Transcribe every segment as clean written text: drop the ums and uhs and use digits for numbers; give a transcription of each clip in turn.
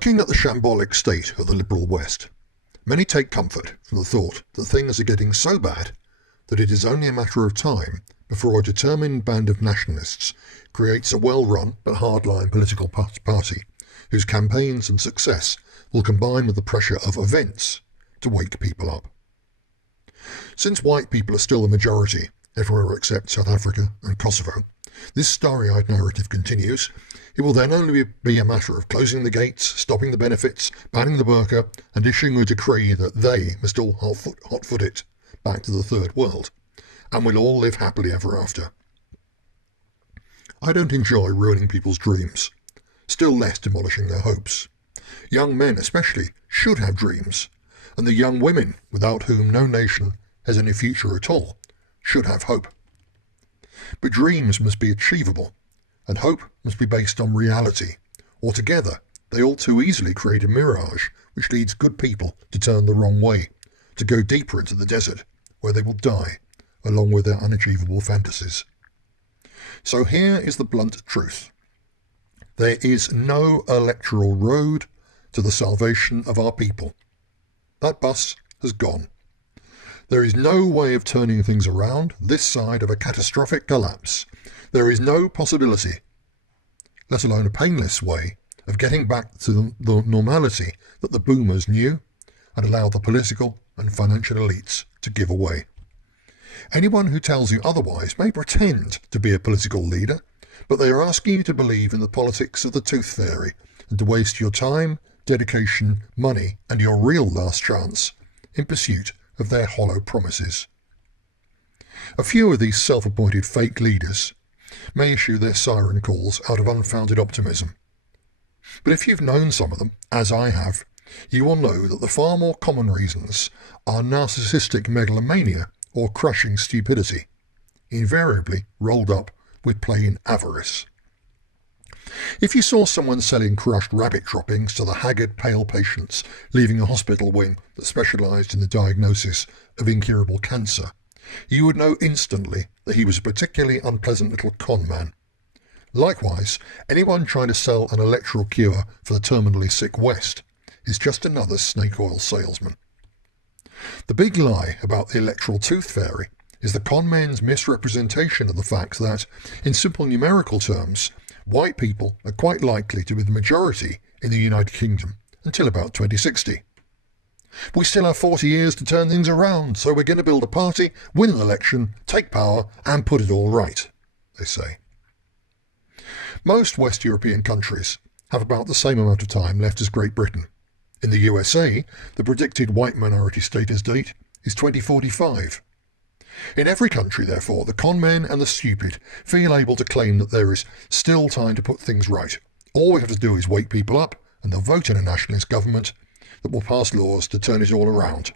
Looking at the shambolic state of the liberal West, many take comfort from the thought that things are getting so bad that it is only a matter of time before a determined band of nationalists creates a well-run but hardline political party whose campaigns and success will combine with the pressure of events to wake people up. Since white people are still the majority everywhere except South Africa and Kosovo, this starry-eyed narrative continues. It will then only be a matter of closing the gates, stopping the benefits, banning the burqa, and issuing a decree that they must all hot-foot it back to the third world, and we'll all live happily ever after. I don't enjoy ruining people's dreams, still less demolishing their hopes. Young men especially should have dreams, and the young women, without whom no nation has any future at all, should have hope. But dreams must be achievable, and hope must be based on reality, or together they all too easily create a mirage which leads good people to turn the wrong way, to go deeper into the desert, where they will die, along with their unachievable fantasies. So here is the blunt truth. There is no electoral road to the salvation of our people. That bus has gone. There is no way of turning things around this side of a catastrophic collapse. There is no possibility, let alone a painless way, of getting back to the normality that the boomers knew and allowed the political and financial elites to give away. Anyone who tells you otherwise may pretend to be a political leader, but they are asking you to believe in the politics of the tooth fairy and to waste your time, dedication, money, and your real last chance in pursuit of their hollow promises. A few of these self-appointed fake leaders may issue their siren calls out of unfounded optimism. But if you've known some of them, as I have, you will know that the far more common reasons are narcissistic megalomania or crushing stupidity, invariably rolled up with plain avarice. If you saw someone selling crushed rabbit droppings to the haggard, pale patients leaving a hospital wing that specialised in the diagnosis of incurable cancer, you would know instantly that he was a particularly unpleasant little con man. Likewise, anyone trying to sell an electoral cure for the terminally sick West is just another snake oil salesman. The big lie about the electoral tooth fairy is the con man's misrepresentation of the fact that, in simple numerical terms, white people are quite likely to be the majority in the United Kingdom until about 2060. We still have 40 years to turn things around, so we're going to build a party, win an election, take power, and put it all right, they say. Most West European countries have about the same amount of time left as Great Britain. In the USA, the predicted white minority status date is 2045. In every country, therefore, the con men and the stupid feel able to claim that there is still time to put things right. All we have to do is wake people up, and they'll vote in a nationalist government that will pass laws to turn it all around.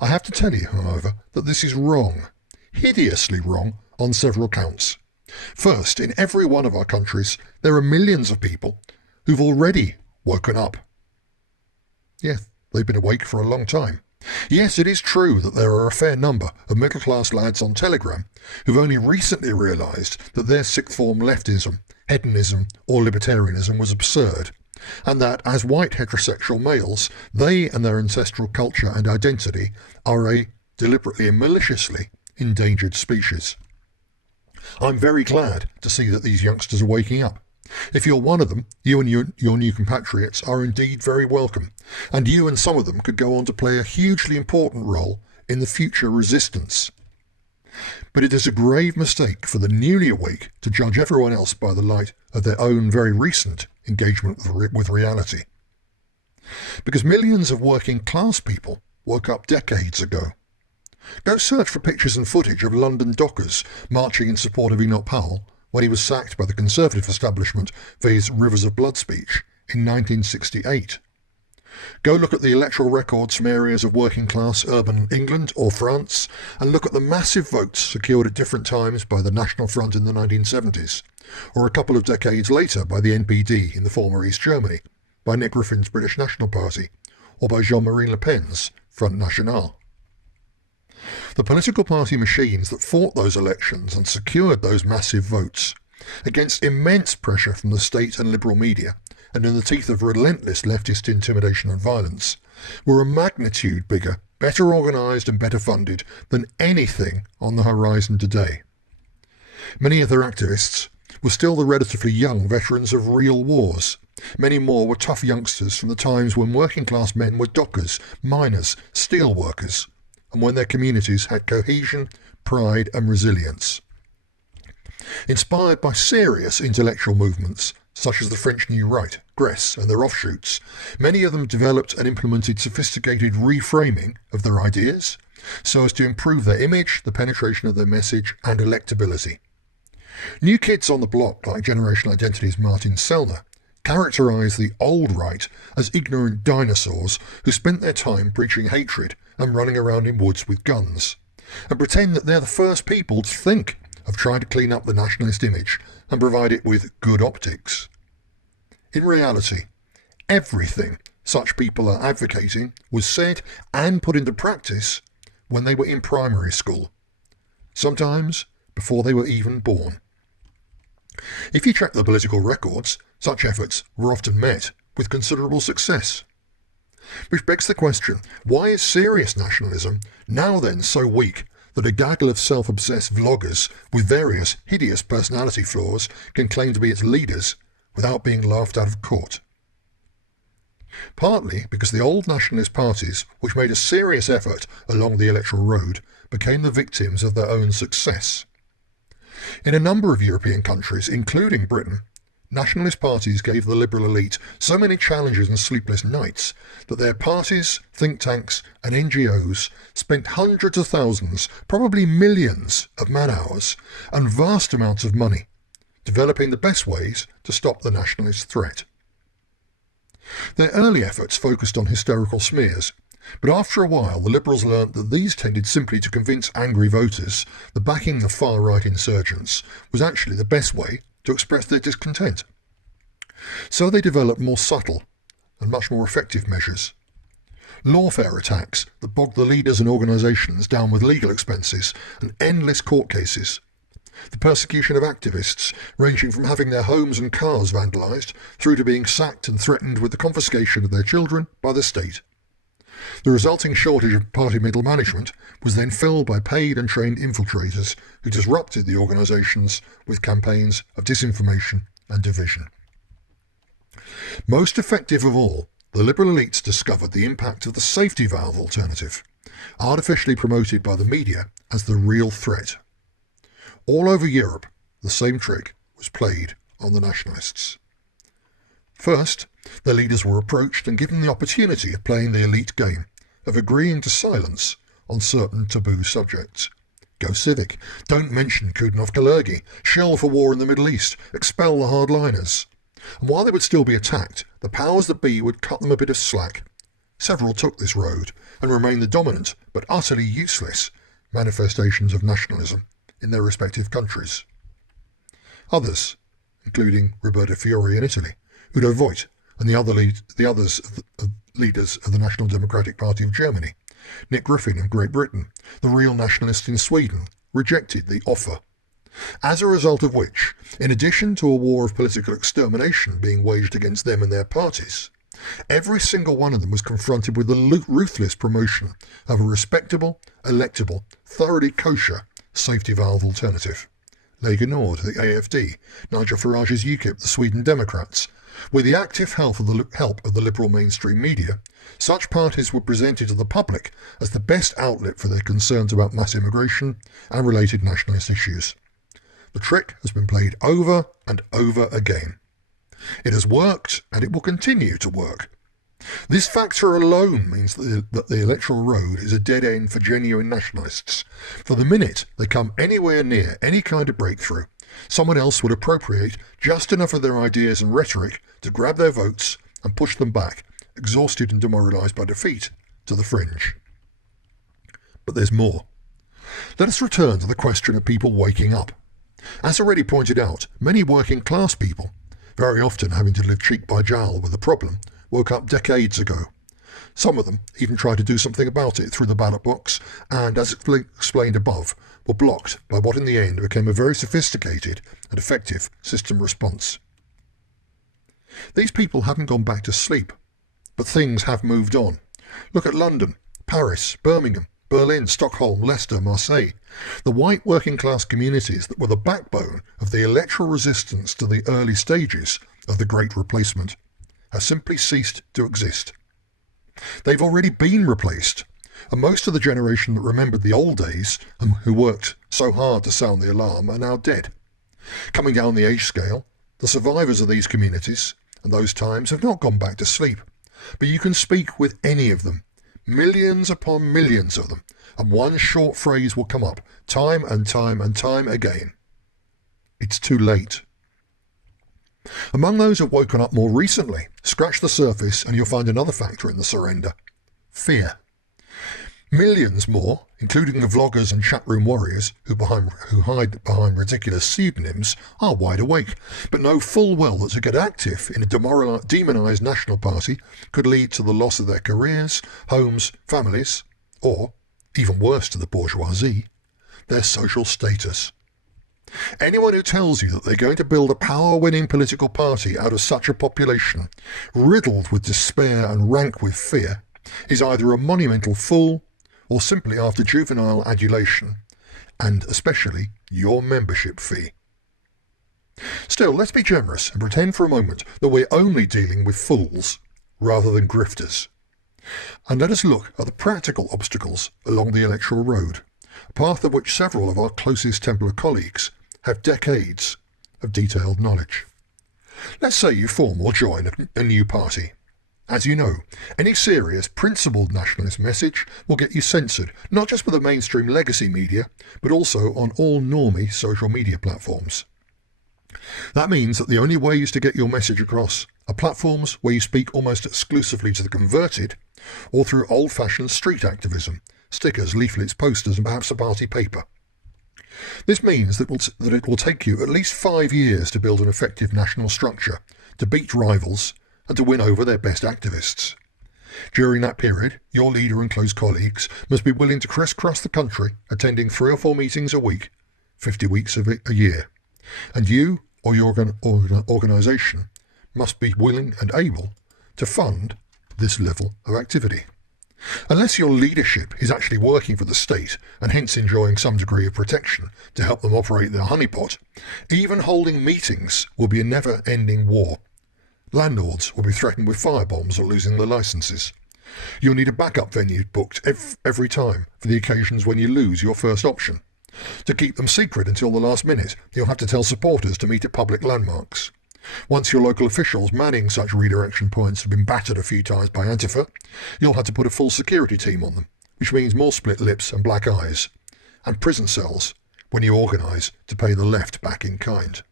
I have to tell you, however, that this is wrong, hideously wrong, on several counts. First, in every one of our countries, there are millions of people who've already woken up. Yeah, they've been awake for a long time. Yes, it is true that there are a fair number of middle-class lads on Telegram who've only recently realised that their sixth-form leftism, hedonism or libertarianism was absurd, and that, as white heterosexual males, they and their ancestral culture and identity are a deliberately and maliciously endangered species. I'm very glad to see that these youngsters are waking up. If you're one of them, you and your new compatriots are indeed very welcome, and you and some of them could go on to play a hugely important role in the future resistance. But it is a grave mistake for the newly awake to judge everyone else by the light of their own very recent engagement with reality. Because millions of working class people woke up decades ago. Go search for pictures and footage of London dockers marching in support of Enoch Powell when he was sacked by the Conservative establishment for his Rivers of Blood speech in 1968. Go look at the electoral records from areas of working-class urban England or France, and look at the massive votes secured at different times by the National Front in the 1970s, or a couple of decades later by the NPD in the former East Germany, by Nick Griffin's British National Party, or by Jean-Marie Le Pen's Front National. The political party machines that fought those elections and secured those massive votes, against immense pressure from the state and liberal media, and in the teeth of relentless leftist intimidation and violence, were a magnitude bigger, better organised and better funded than anything on the horizon today. Many of their activists were still the relatively young veterans of real wars. Many more were tough youngsters from the times when working class men were dockers, miners, steel workers, and when their communities had cohesion, pride and resilience. Inspired by serious intellectual movements, such as the French New Right, Grèce and their offshoots, many of them developed and implemented sophisticated reframing of their ideas so as to improve their image, the penetration of their message and electability. New kids on the block like Generation Identity's Martin Sellner characterise the old right as ignorant dinosaurs who spent their time preaching hatred and running around in woods with guns, and pretend that they're the first people to think of trying to clean up the nationalist image and provide it with good optics. In reality, everything such people are advocating was said and put into practice when they were in primary school, sometimes before they were even born. If you check the political records, such efforts were often met with considerable success. Which begs the question, why is serious nationalism now then so weak that a gaggle of self-obsessed vloggers with various hideous personality flaws can claim to be its leaders without being laughed out of court? Partly because the old nationalist parties, which made a serious effort along the electoral road, became the victims of their own success. In a number of European countries, including Britain, nationalist parties gave the liberal elite so many challenges and sleepless nights that their parties, think tanks and NGOs spent hundreds of thousands, probably millions of man-hours and vast amounts of money developing the best ways to stop the nationalist threat. Their early efforts focused on hysterical smears, but after a while the Liberals learnt that these tended simply to convince angry voters that backing the far-right insurgents was actually the best way to express their discontent. So they developed more subtle and much more effective measures. Lawfare attacks that bogged the leaders and organisations down with legal expenses and endless court cases. The persecution of activists, ranging from having their homes and cars vandalised through to being sacked and threatened with the confiscation of their children by the state. The resulting shortage of party middle management was then filled by paid and trained infiltrators who disrupted the organisations with campaigns of disinformation and division. Most effective of all, the liberal elites discovered the impact of the safety valve alternative, artificially promoted by the media as the real threat. All over Europe, the same trick was played on the nationalists. First, their leaders were approached and given the opportunity of playing the elite game, of agreeing to silence on certain taboo subjects. Go civic, don't mention Kudinov-Kalergi, shell for war in the Middle East, expel the hardliners. And while they would still be attacked, the powers that be would cut them a bit of slack. Several took this road and remained the dominant, but utterly useless, manifestations of nationalism in their respective countries. Others, including Roberto Fiore in Italy, Udo Voigt and the leaders of the National Democratic Party of Germany, Nick Griffin in Great Britain, the real nationalists in Sweden, rejected the offer. As a result of which, in addition to a war of political extermination being waged against them and their parties, every single one of them was confronted with the ruthless promotion of a respectable, electable, thoroughly kosher safety valve alternative. Lega Nord, the AFD, Nigel Farage's UKIP, the Sweden Democrats. With the active help of the liberal mainstream media, such parties were presented to the public as the best outlet for their concerns about mass immigration and related nationalist issues. The trick has been played over and over again. It has worked and it will continue to work. This factor alone means that the electoral road is a dead end for genuine nationalists. For the minute they come anywhere near any kind of breakthrough, someone else would appropriate just enough of their ideas and rhetoric to grab their votes and push them back, exhausted and demoralised by defeat, to the fringe. But there's more. Let us return to the question of people waking up. As already pointed out, many working class people, very often having to live cheek by jowl with the problem, woke up decades ago. Some of them even tried to do something about it through the ballot box and, as explained above, were blocked by what in the end became a very sophisticated and effective system response. These people haven't gone back to sleep, but things have moved on. Look at London, Paris, Birmingham, Berlin, Stockholm, Leicester, Marseille. The white working class communities that were the backbone of the electoral resistance to the early stages of the Great Replacement have simply ceased to exist. They've already been replaced, and most of the generation that remembered the old days and who worked so hard to sound the alarm are now dead. Coming down the age scale, the survivors of these communities and those times have not gone back to sleep, but you can speak with any of them, millions upon millions of them, and one short phrase will come up time and time and time again. It's too late. Among those who've woken up more recently, scratch the surface and you'll find another factor in the surrender: fear. Millions more, including the vloggers and chatroom warriors who hide behind ridiculous pseudonyms, are wide awake, but know full well that to get active in a demonised national party could lead to the loss of their careers, homes, families, or, even worse to the bourgeoisie, their social status. Anyone who tells you that they're going to build a power-winning political party out of such a population, riddled with despair and rank with fear, is either a monumental fool or simply after juvenile adulation, and especially your membership fee. Still, let's be generous and pretend for a moment that we're only dealing with fools rather than grifters. And let us look at the practical obstacles along the electoral road, a path of which several of our closest Templar colleagues have decades of detailed knowledge. Let's say you form or join a new party. As you know, any serious, principled nationalist message will get you censored, not just by the mainstream legacy media, but also on all normie social media platforms. That means that the only ways to get your message across are platforms where you speak almost exclusively to the converted, or through old-fashioned street activism, stickers, leaflets, posters, and perhaps a party paper. This means that it will take you at least 5 years to build an effective national structure, to beat rivals, and to win over their best activists. During that period, your leader and close colleagues must be willing to crisscross the country, attending 3 or 4 meetings a week, 50 weeks of a year. And you, or your organisation, must be willing and able to fund this level of activity. Unless your leadership is actually working for the state and hence enjoying some degree of protection to help them operate their honeypot, even holding meetings will be a never-ending war. Landlords will be threatened with firebombs or losing their licences. You'll need a backup venue booked every time for the occasions when you lose your first option. To keep them secret until the last minute, you'll have to tell supporters to meet at public landmarks. Once your local officials manning such redirection points have been battered a few times by Antifa, you'll have to put a full security team on them, which means more split lips and black eyes, and prison cells when you organise to pay the left back in kind.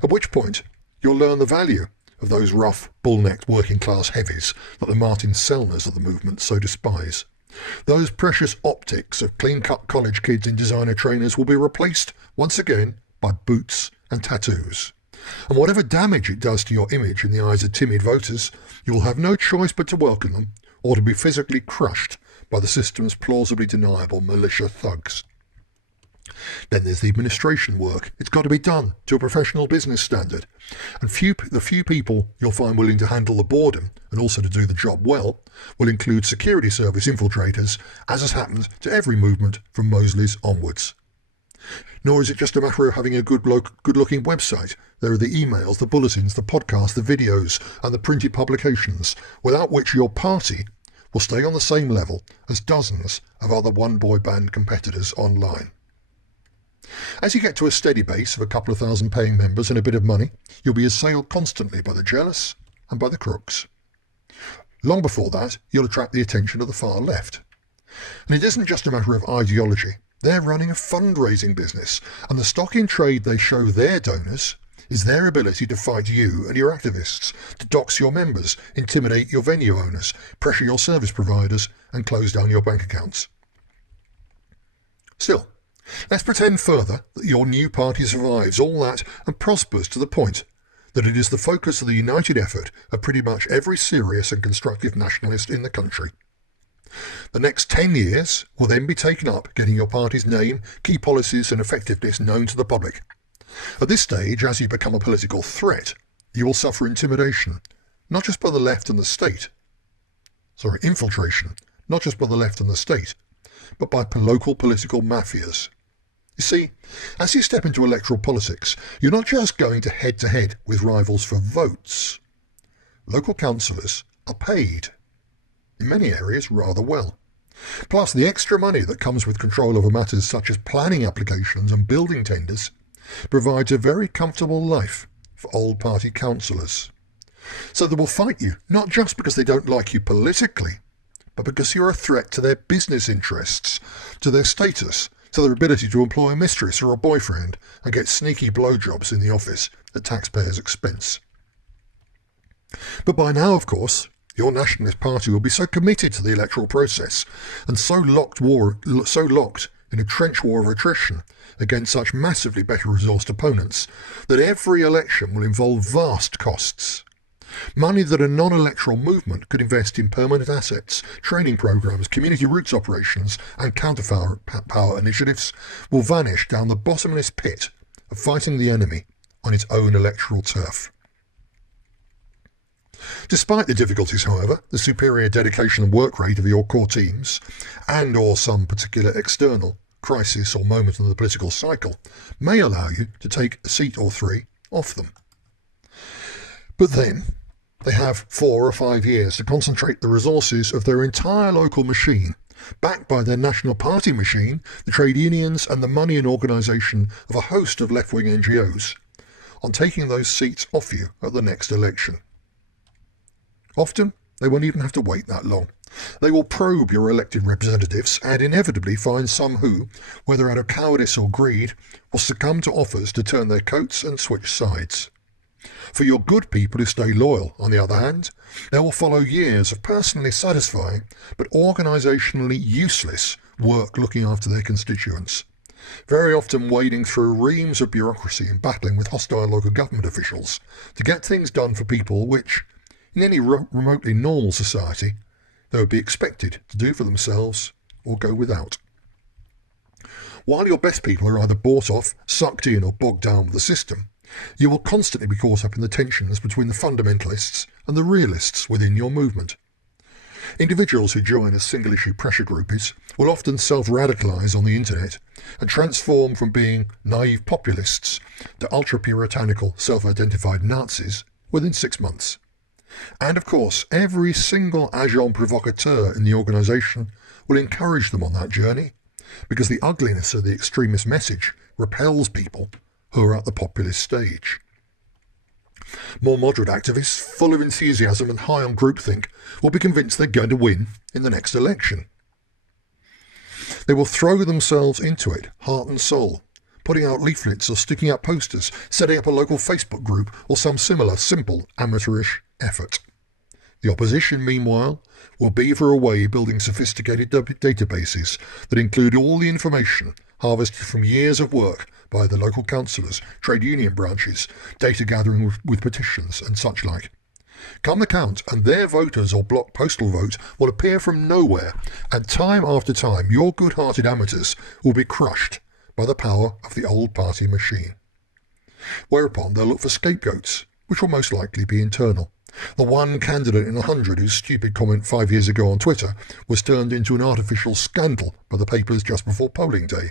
At which point, you'll learn the value of those rough, bull-necked working-class heavies that the Martin Sellners of the movement so despise. Those precious optics of clean-cut college kids in designer trainers will be replaced, once again, by boots and tattoos. And whatever damage it does to your image in the eyes of timid voters, you will have no choice but to welcome them, or to be physically crushed by the system's plausibly deniable militia thugs. Then there's the administration work. It's got to be done to a professional business standard. And the few people you'll find willing to handle the boredom and also to do the job well will include security service infiltrators, as has happened to every movement from Mosley's onwards. Nor is it just a matter of having a good-looking website. There are the emails, the bulletins, the podcasts, the videos, and the printed publications, without which your party will stay on the same level as dozens of other one-boy band competitors online. As you get to a steady base of a couple of thousand paying members and a bit of money, you'll be assailed constantly by the jealous and by the crooks. Long before that, you'll attract the attention of the far left. And it isn't just a matter of ideology. They're running a fundraising business, and the stock in trade they show their donors is their ability to fight you and your activists, to dox your members, intimidate your venue owners, pressure your service providers, and close down your bank accounts. Still, let's pretend further that your new party survives all that and prospers to the point that it is the focus of the united effort of pretty much every serious and constructive nationalist in the country. The next 10 years will then be taken up getting your party's name, key policies and effectiveness known to the public. At this stage, as you become a political threat, You will suffer intimidation, not just by the left and the state. Infiltration, not just by the left and the state, but by local political mafias. You see, as you step into electoral politics, you're not just going to head with rivals for votes. Local councillors are paid, in many areas rather well. Plus, the extra money that comes with control over matters such as planning applications and building tenders provides a very comfortable life for old party councillors. So they will fight you, not just because they don't like you politically, but because you're a threat to their business interests, to their status, to their ability to employ a mistress or a boyfriend and get sneaky blowjobs in the office at taxpayers' expense. But by now, of course, your nationalist party will be so committed to the electoral process and so locked in a trench war of attrition against such massively better resourced opponents that every election will involve vast costs. Money that a non-electoral movement could invest in permanent assets, training programs, community roots operations and counterpower initiatives will vanish down the bottomless pit of fighting the enemy on its own electoral turf. Despite the difficulties, however, the superior dedication and work rate of your core teams, and or some particular external crisis or moment in the political cycle, may allow you to take a seat or three off them. But then, they have 4 or 5 years to concentrate the resources of their entire local machine, backed by their national party machine, the trade unions and the money and organisation of a host of left-wing NGOs, on taking those seats off you at the next election. Often, they won't even have to wait that long. They will probe your elected representatives and inevitably find some who, whether out of cowardice or greed, will succumb to offers to turn their coats and switch sides. For your good people who stay loyal, on the other hand, there will follow years of personally satisfying but organisationally useless work looking after their constituents, very often wading through reams of bureaucracy and battling with hostile local government officials to get things done for people which, in any remotely normal society, they would be expected to do for themselves or go without. While your best people are either bought off, sucked in or bogged down with the system, you will constantly be caught up in the tensions between the fundamentalists and the realists within your movement. Individuals who join a single-issue pressure groupies will often self-radicalise on the internet and transform from being naive populists to ultra-puritanical self-identified Nazis within 6 months. And of course, every single agent provocateur in the organisation will encourage them on that journey, because the ugliness of the extremist message repels people who are at the populist stage. More moderate activists, full of enthusiasm and high on groupthink, will be convinced they're going to win in the next election. They will throw themselves into it, heart and soul, putting out leaflets or sticking up posters, setting up a local Facebook group or some similar simple amateurish effort. The opposition, meanwhile, will beaver away building sophisticated databases that include all the information harvested from years of work by the local councillors, trade union branches, data gathering with petitions and such like. Come the count, and their voters or block postal vote will appear from nowhere, and time after time your good-hearted amateurs will be crushed by the power of the old party machine. Whereupon they'll look for scapegoats, which will most likely be internal. The one candidate in 100 whose stupid comment 5 years ago on Twitter was turned into an artificial scandal by the papers just before polling day.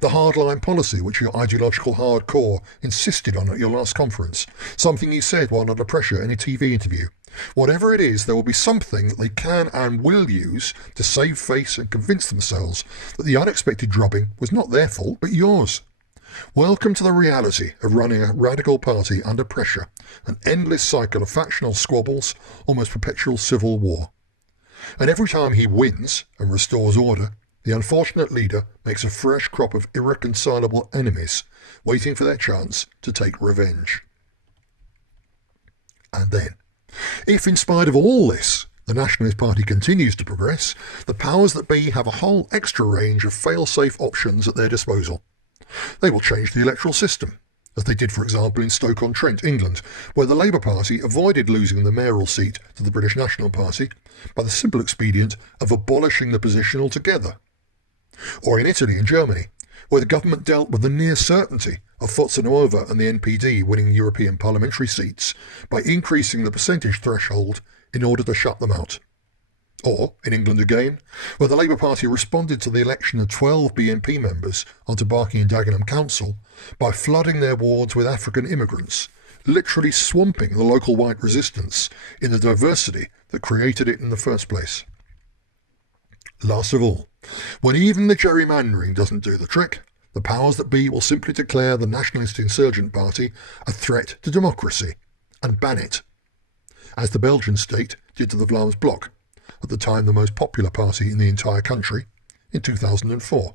The hardline policy which your ideological hardcore insisted on at your last conference. Something you said while under pressure in a TV interview. Whatever it is, there will be something that they can and will use to save face and convince themselves that the unexpected drubbing was not their fault but yours. Welcome to the reality of running a radical party under pressure, an endless cycle of factional squabbles, almost perpetual civil war. And every time he wins and restores order, the unfortunate leader makes a fresh crop of irreconcilable enemies, waiting for their chance to take revenge. And then, if in spite of all this, the Nationalist Party continues to progress, the powers that be have a whole extra range of fail-safe options at their disposal. They will change the electoral system, as they did, for example, in Stoke-on-Trent, England, where the Labour Party avoided losing the mayoral seat to the British National Party by the simple expedient of abolishing the position altogether. Or in Italy and Germany, where the government dealt with the near certainty of Forza and the NPD winning European parliamentary seats by increasing the percentage threshold in order to shut them out. Or, in England again, where the Labour Party responded to the election of 12 BNP members onto Barking and Dagenham Council by flooding their wards with African immigrants, literally swamping the local white resistance in the diversity that created it in the first place. Last of all, when even the gerrymandering doesn't do the trick, the powers that be will simply declare the Nationalist Insurgent Party a threat to democracy and ban it, as the Belgian state did to the Vlaams Blok, at the time the most popular party in the entire country, in 2004.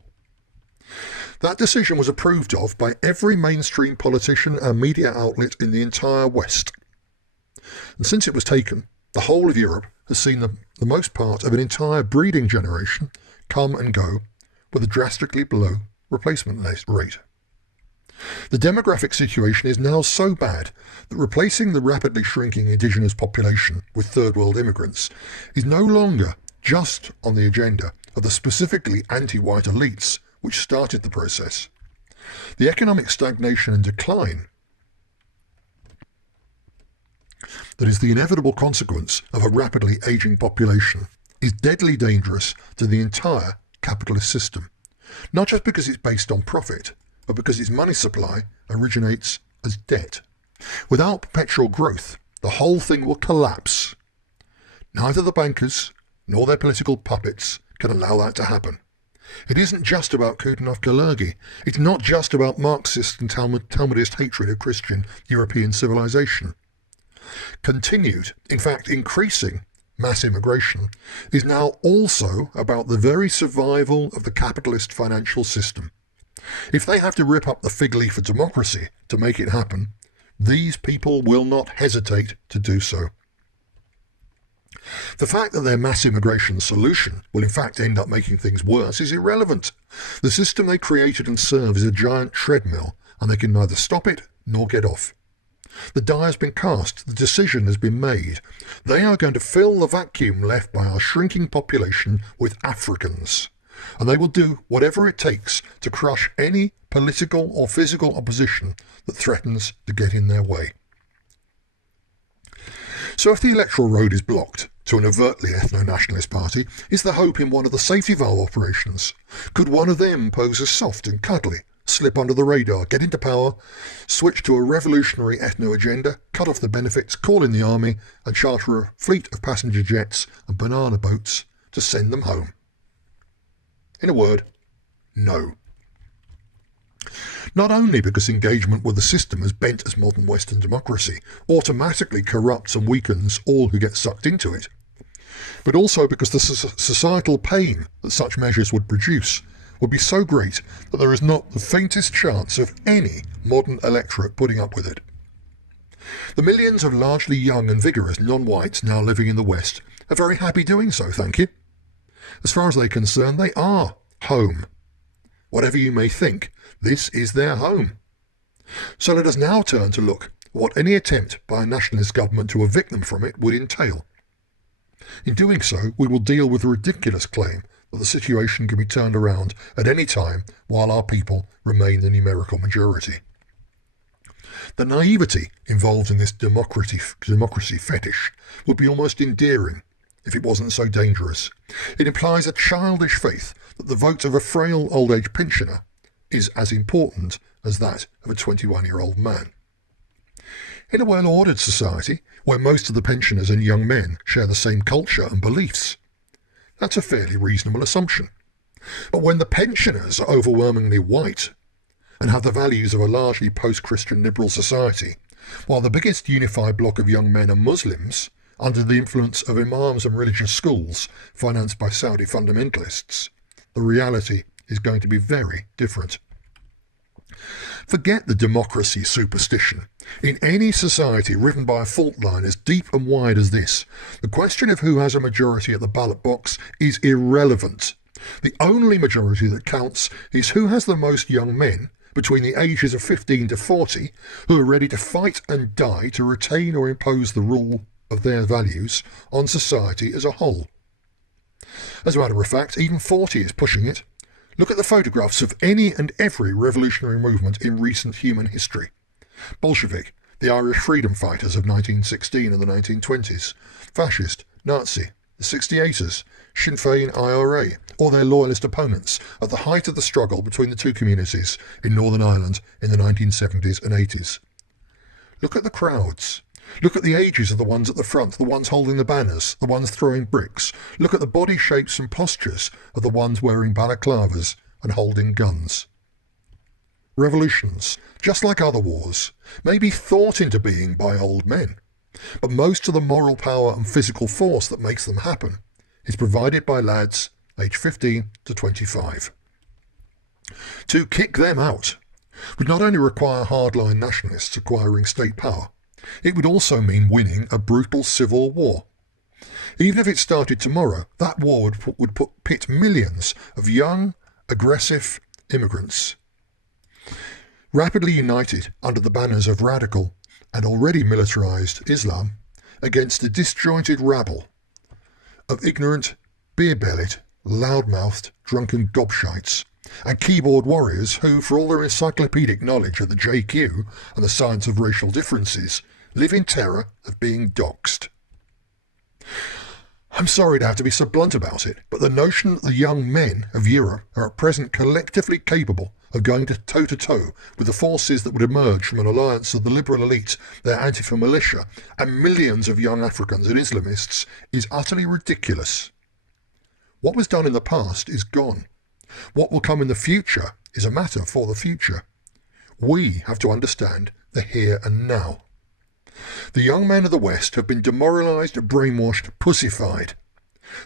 That decision was approved of by every mainstream politician and media outlet in the entire West. And since it was taken, the whole of Europe has seen the most part of an entire breeding generation come and go with a drastically below replacement rate. The demographic situation is now so bad that replacing the rapidly shrinking indigenous population with third world immigrants is no longer just on the agenda of the specifically anti-white elites which started the process. The economic stagnation and decline that is the inevitable consequence of a rapidly aging population is deadly dangerous to the entire capitalist system, not just because it's based on profit, but because its money supply originates as debt. Without perpetual growth, the whole thing will collapse. Neither the bankers nor their political puppets can allow that to happen. It isn't just about Kudinov-Kalergi. It's not just about Marxist and Talmudist hatred of Christian European civilization. Continued, in fact increasing, mass immigration is now also about the very survival of the capitalist financial system. If they have to rip up the fig leaf of democracy to make it happen, these people will not hesitate to do so. The fact that their mass immigration solution will in fact end up making things worse is irrelevant. The system they created and serve is a giant treadmill, and they can neither stop it nor get off. The die has been cast, the decision has been made. They are going to fill the vacuum left by our shrinking population with Africans, and they will do whatever it takes to crush any political or physical opposition that threatens to get in their way. So if the electoral road is blocked to an overtly ethno-nationalist party, is the hope in one of the safety valve operations? Could one of them pose as soft and cuddly, slip under the radar, get into power, switch to a revolutionary ethno-agenda, cut off the benefits, call in the army, and charter a fleet of passenger jets and banana boats to send them home? In a word, no. Not only because engagement with the system as bent as modern Western democracy automatically corrupts and weakens all who get sucked into it, but also because the societal pain that such measures would produce would be so great that there is not the faintest chance of any modern electorate putting up with it. The millions of largely young and vigorous non-whites now living in the West are very happy doing so, thank you. As far as they're concerned, they are home. Whatever you may think, this is their home. So let us now turn to look at what any attempt by a nationalist government to evict them from it would entail. In doing so, we will deal with the ridiculous claim that the situation can be turned around at any time while our people remain the numerical majority. The naivety involved in this democracy fetish would be almost endearing if it wasn't so dangerous. It implies a childish faith that the vote of a frail old age pensioner is as important as that of a 21-year-old man. In a well-ordered society, where most of the pensioners and young men share the same culture and beliefs, that's a fairly reasonable assumption. But when the pensioners are overwhelmingly white and have the values of a largely post-Christian liberal society, while the biggest unified block of young men are Muslims, under the influence of imams and religious schools financed by Saudi fundamentalists, the reality is going to be very different. Forget the democracy superstition. In any society riven by a fault line as deep and wide as this, the question of who has a majority at the ballot box is irrelevant. The only majority that counts is who has the most young men between the ages of 15 to 40 who are ready to fight and die to retain or impose the rule of their values on society as a whole. As a matter of fact, even 40 is pushing it. Look at the photographs of any and every revolutionary movement in recent human history. Bolshevik, the Irish freedom fighters of 1916 and the 1920s, fascist, Nazi, the 68ers, Sinn Féin IRA, or their loyalist opponents at the height of the struggle between the two communities in Northern Ireland in the 1970s and 80s. Look at the crowds. Look at the ages of the ones at the front, the ones holding the banners, the ones throwing bricks. Look at the body shapes and postures of the ones wearing balaclavas and holding guns. Revolutions, just like other wars, may be thought into being by old men, but most of the moral power and physical force that makes them happen is provided by lads aged 15 to 25. To kick them out would not only require hardline nationalists acquiring state power, it would also mean winning a brutal civil war. Even if it started tomorrow, that war would pit millions of young, aggressive immigrants, rapidly united under the banners of radical and already militarised Islam, against a disjointed rabble of ignorant, beer-bellied, loud-mouthed, drunken gobshites and keyboard warriors who, for all their encyclopedic knowledge of the JQ and the science of racial differences, live in terror of being doxed. I'm sorry to have to be so blunt about it, but the notion that the young men of Europe are at present collectively capable of going toe-to-toe with the forces that would emerge from an alliance of the liberal elite, their Antifa militia, and millions of young Africans and Islamists is utterly ridiculous. What was done in the past is gone. What will come in the future is a matter for the future. We have to understand the here and now. The young men of the West have been demoralised, brainwashed, pussified.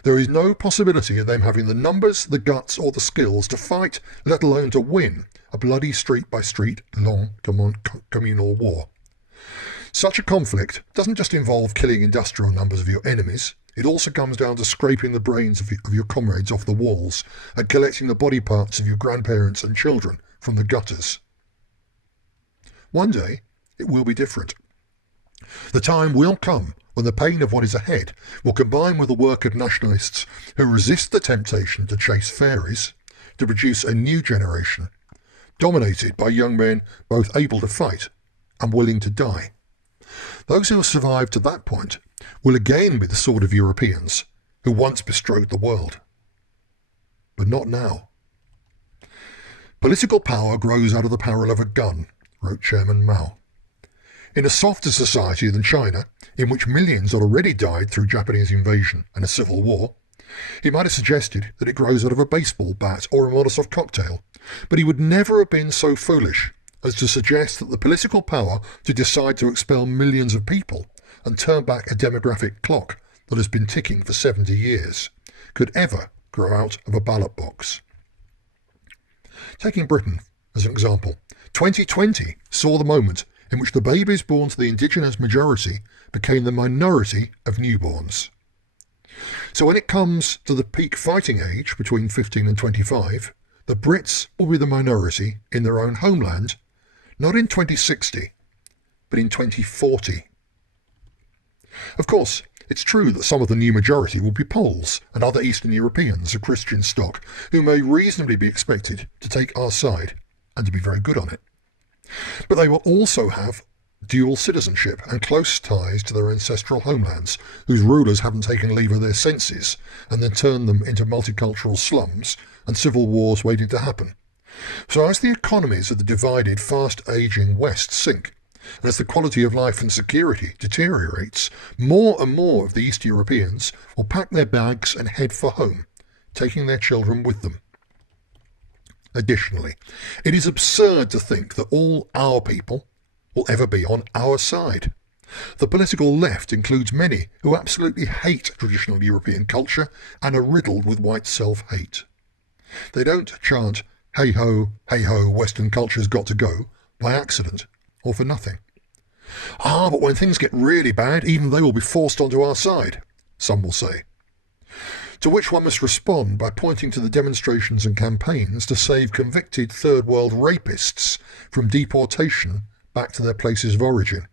There is no possibility of them having the numbers, the guts or the skills to fight, let alone to win, a bloody street-by-street, long communal war. Such a conflict doesn't just involve killing industrial numbers of your enemies. It also comes down to scraping the brains of your comrades off the walls and collecting the body parts of your grandparents and children from the gutters. One day, it will be different. The time will come when the pain of what is ahead will combine with the work of nationalists who resist the temptation to chase fairies to produce a new generation, dominated by young men both able to fight and willing to die. Those who have survived to that point will again be the sort of Europeans who once bestrode the world. But not now. Political power grows out of the barrel of a gun, wrote Chairman Mao. In a softer society than China, in which millions had already died through Japanese invasion and a civil war, he might have suggested that it grows out of a baseball bat or a Molotov cocktail, but he would never have been so foolish as to suggest that the political power to decide to expel millions of people and turn back a demographic clock that has been ticking for 70 years could ever grow out of a ballot box. Taking Britain as an example, 2020 saw the moment in which the babies born to the indigenous majority became the minority of newborns. So when it comes to the peak fighting age between 15 and 25, the Brits will be the minority in their own homeland, not in 2060, but in 2040. Of course, it's true that some of the new majority will be Poles and other Eastern Europeans of Christian stock who may reasonably be expected to take our side and to be very good on it. But they will also have dual citizenship and close ties to their ancestral homelands, whose rulers haven't taken leave of their senses and then turned them into multicultural slums and civil wars waiting to happen. So as the economies of the divided, fast-aging West sink, and as the quality of life and security deteriorates, more and more of the East Europeans will pack their bags and head for home, taking their children with them. Additionally, it is absurd to think that all our people will ever be on our side. The political left includes many who absolutely hate traditional European culture and are riddled with white self-hate. They don't chant, hey-ho, Western culture's got to go, by accident or for nothing. But when things get really bad, even they will be forced onto our side, some will say. To which one must respond by pointing to the demonstrations and campaigns to save convicted Third World rapists from deportation back to their places of origin,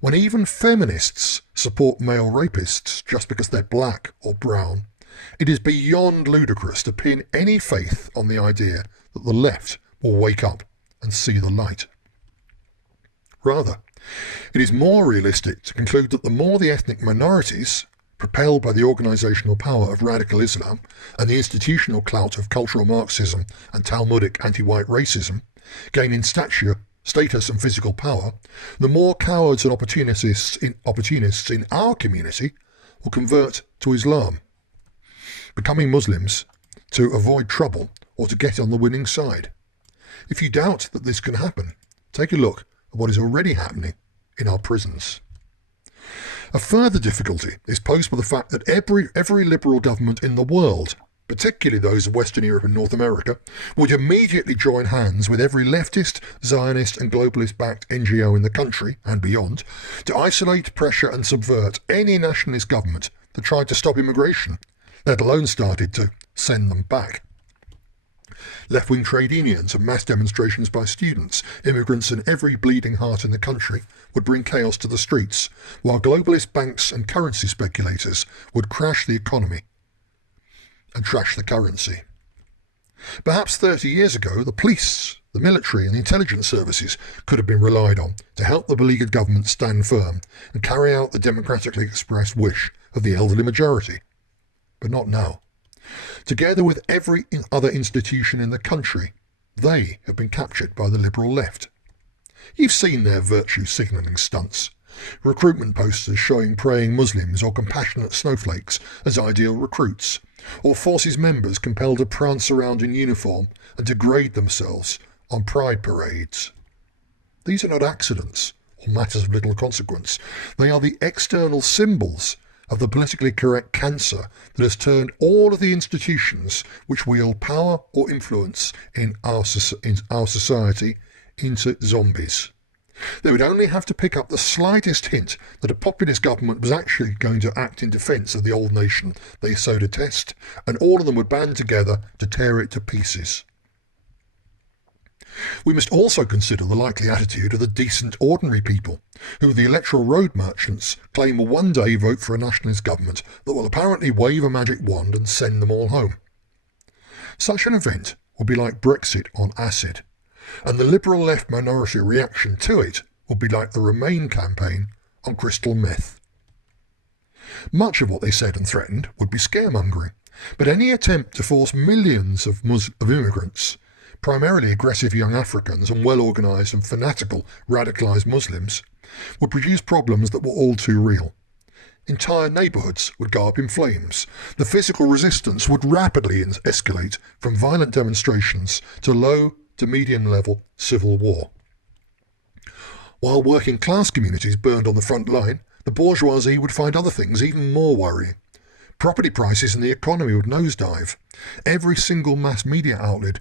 when even feminists support male rapists just because they're black or brown, It is beyond ludicrous to pin any faith on the idea that the left will wake up and see the light. Rather, it is more realistic to conclude that the more the ethnic minorities, propelled by the organisational power of radical Islam and the institutional clout of cultural Marxism and Talmudic anti-white racism, gain in stature, status and physical power, the more cowards and opportunists in our community will convert to Islam, becoming Muslims to avoid trouble or to get on the winning side. If you doubt that this can happen, take a look at what is already happening in our prisons. A further difficulty is posed by the fact that every liberal government in the world, particularly those of Western Europe and North America, would immediately join hands with every leftist, Zionist and globalist-backed NGO in the country and beyond to isolate, pressure and subvert any nationalist government that tried to stop immigration, let alone started to send them back. Left-wing trade unions and mass demonstrations by students, immigrants and every bleeding heart in the country would bring chaos to the streets, while globalist banks and currency speculators would crash the economy and trash the currency. Perhaps 30 years ago, the police, the military and the intelligence services could have been relied on to help the beleaguered government stand firm and carry out the democratically expressed wish of the elderly majority. But not now. Together with every other institution in the country, they have been captured by the liberal left. You've seen their virtue signalling stunts. Recruitment posters showing praying Muslims or compassionate snowflakes as ideal recruits, or forces members compelled to prance around in uniform and degrade themselves on pride parades. These are not accidents or matters of little consequence. They are the external symbols of the politically correct cancer that has turned all of the institutions which wield power or influence in our society into zombies. They would only have to pick up the slightest hint that a populist government was actually going to act in defence of the old nation they so detest, and all of them would band together to tear it to pieces. We must also consider the likely attitude of the decent ordinary people, who the electoral road merchants claim will one day vote for a nationalist government that will apparently wave a magic wand and send them all home. Such an event will be like Brexit on acid, and the liberal left minority reaction to it will be like the Remain campaign on crystal meth. Much of what they said and threatened would be scaremongering, but any attempt to force millions of immigrants, primarily aggressive young Africans and well-organised and fanatical radicalised Muslims, would produce problems that were all too real. Entire neighbourhoods would go up in flames. The physical resistance would rapidly escalate from violent demonstrations to low to medium-level civil war. While working-class communities burned on the front line, the bourgeoisie would find other things even more worrying. Property prices and the economy would nosedive. Every single mass media outlet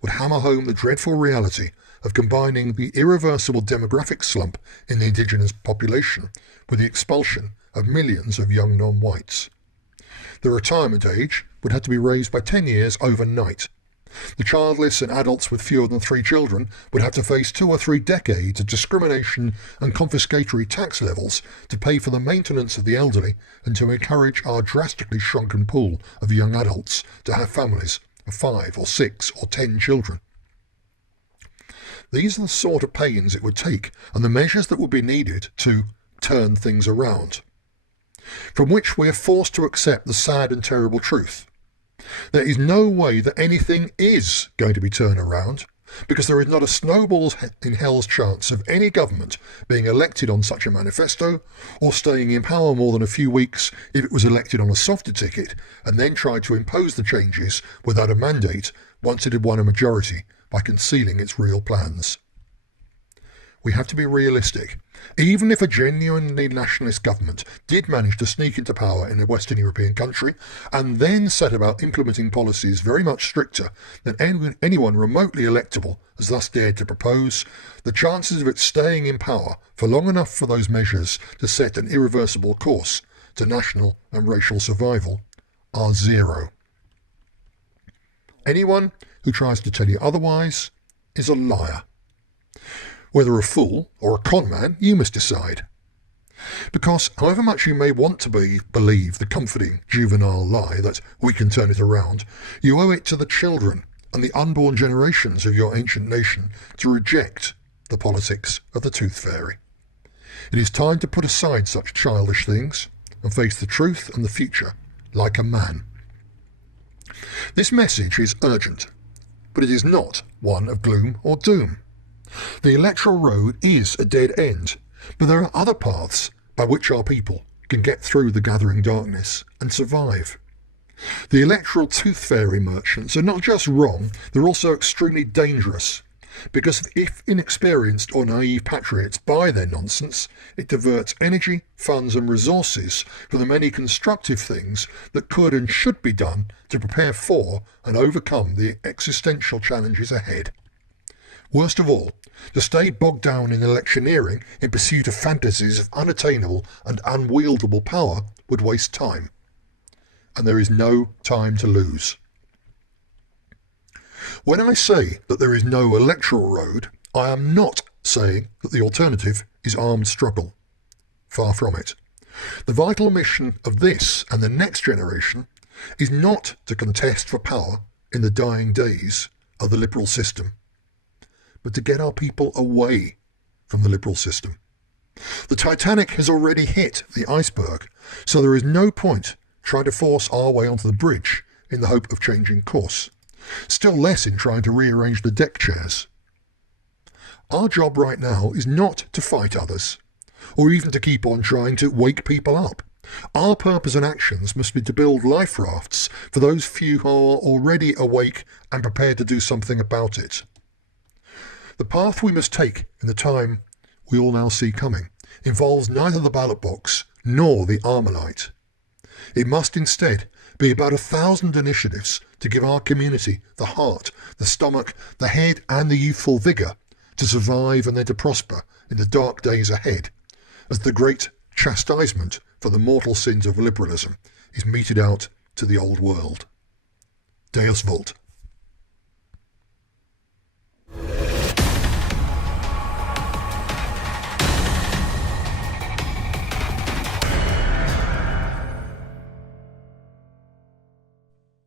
would hammer home the dreadful reality of combining the irreversible demographic slump in the indigenous population with the expulsion of millions of young non-whites. The retirement age would have to be raised by 10 years overnight. The childless and adults with fewer than 3 children would have to face 2 or 3 decades of discrimination and confiscatory tax levels to pay for the maintenance of the elderly and to encourage our drastically shrunken pool of young adults to have families of 5 or 6 or 10 children. These are the sort of pains it would take and the measures that would be needed to turn things around, from which we are forced to accept the sad and terrible truth. There is no way that anything is going to be turned around, because there is not a snowball in hell's chance of any government being elected on such a manifesto, or staying in power more than a few weeks if it was elected on a softer ticket, and then tried to impose the changes without a mandate once it had won a majority by concealing its real plans. We have to be realistic. Even if a genuinely nationalist government did manage to sneak into power in a Western European country and then set about implementing policies very much stricter than anyone remotely electable has thus dared to propose, the chances of it staying in power for long enough for those measures to set an irreversible course to national and racial survival are 0. Anyone who tries to tell you otherwise is a liar. Whether a fool or a con man, you must decide. Because however much you may want to believe the comforting juvenile lie that we can turn it around, you owe it to the children and the unborn generations of your ancient nation to reject the politics of the tooth fairy. It is time to put aside such childish things and face the truth and the future like a man. This message is urgent, but it is not one of gloom or doom. The electoral road is a dead end, but there are other paths by which our people can get through the gathering darkness and survive. The electoral tooth fairy merchants are not just wrong, they're also extremely dangerous, because if inexperienced or naive patriots buy their nonsense, it diverts energy, funds and resources from the many constructive things that could and should be done to prepare for and overcome the existential challenges ahead. Worst of all, to stay bogged down in electioneering in pursuit of fantasies of unattainable and unwieldable power would waste time. And there is no time to lose. When I say that there is no electoral road, I am not saying that the alternative is armed struggle. Far from it. The vital mission of this and the next generation is not to contest for power in the dying days of the liberal system, but to get our people away from the liberal system. The Titanic has already hit the iceberg, so there is no point trying to force our way onto the bridge in the hope of changing course. Still less in trying to rearrange the deck chairs. Our job right now is not to fight others, or even to keep on trying to wake people up. Our purpose and actions must be to build life rafts for those few who are already awake and prepared to do something about it. The path we must take in the time we all now see coming involves neither the ballot box nor the Armalite. It must instead be about 1,000 initiatives to give our community the heart, the stomach, the head and the youthful vigour to survive and then to prosper in the dark days ahead, as the great chastisement for the mortal sins of liberalism is meted out to the old world. Deus Vult.